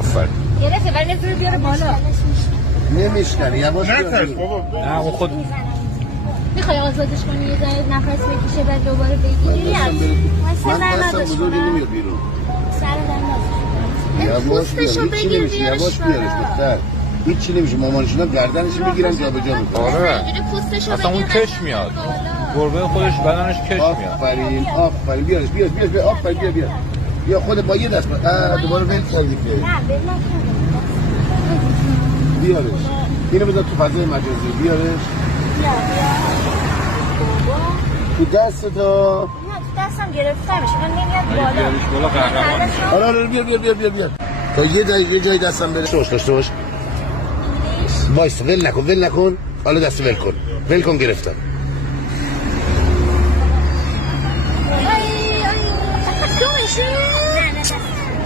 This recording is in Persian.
آفرین. گرفته ولی نمیتونه بیاره بالا. نمیشکنی یواش نه بیا. نه اون خود میخوای آزادش کنی یه ذره نفس بکشه بعد دوباره بگیری؟ من دستم بزرگی نمیاد بیرون. سر دارم یواش بیا. هیچی نمیشه یواش بیارش دختر. هیچی نمیشه مامانشون گردنش میگیرن جابجا میکنن. آره اصلا اون کش میاد گربه خودش بدنش کش میاد. آفرین آفرین بیارش بیا آفرین بیا خود با یه دست دوباره ول کردی که نه بل بیارش اینو بذار تو فضای مجازی بیارش تو دست تو تو دستم گرفته میشه من نمیاد بالا. بیارش بالا قهرمان میشه. آره بیا تا یه جای دستم بره شوش داشته باش وایس ول نکن حالا دست ول کن گرفتم